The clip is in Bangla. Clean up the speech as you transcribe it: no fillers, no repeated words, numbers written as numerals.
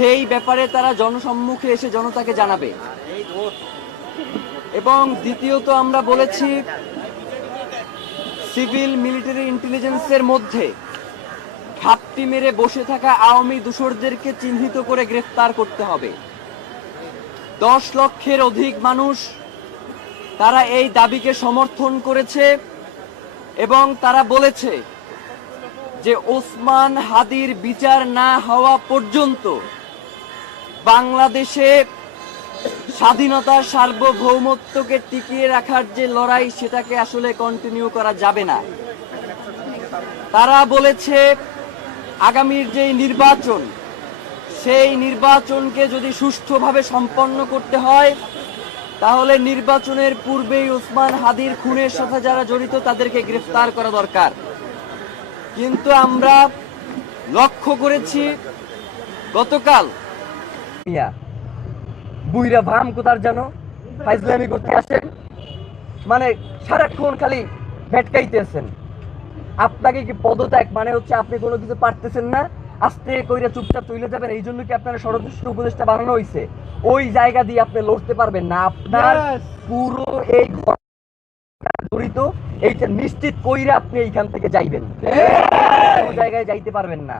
সেই ব্যাপারে তারা জনসম্মুখে এসে জনতাকে জানাবে। এবং দ্বিতীয়ত আমরা বলেছি সিভিল মিলিটারি ইন্টেলিজেন্সের মধ্যে ঘাপটি মেরে বসে থাকা আওয়ামী দূষরদেরকে চিহ্নিত করে গ্রেফতার করতে হবে। 10 লক্ষের অধিক মানুষ তারা এই দাবিকে সমর্থন করেছে এবং তারা বলেছে যে ওসমান হাদির বিচার না হওয়া পর্যন্ত বাংলাদেশে স্বাধীনতার সার্বভৌমত্বকে টিকিয়ে রাখার যে লড়াই সেটাকে আসলে কন্টিনিউ করা যাবে না। তারা বলেছে আগামীর যেই নির্বাচন সেই নির্বাচনকে যদি সুষ্ঠুভাবে সম্পন্ন করতে হয় তাহলে নির্বাচনের পূর্বেই ওসমান হাদির খুনের সাথে যারা জড়িত তাদেরকে গ্রেফতার করা দরকার। কিন্তু আমরা লক্ষ্য করেছি গতকাল বুইরা ভাম কোথার জানো ফাইজলামি করতে আসেন, মানে সারাক্ষণ খালি ভেটকাইতেছেন। আপনাকে কি পদত্যাগ মানে হচ্ছে আপনি কোনো কিছু পারতেছেন না, আস্তে কইরা চুপচাপ চলে যাবেন, এই জন্য কি আপনার ষড়যন্ত্র উপদেষ্টা বানানো হয়েছে? ওই জায়গা দিয়ে আপনি লড়তে পারবেন না। আপনার পুরো এই জড়িত এইটা নিশ্চিত কইরা আপনি এইখান থেকে যাইবেন, কোনো জায়গায় যাইতে পারবেন না।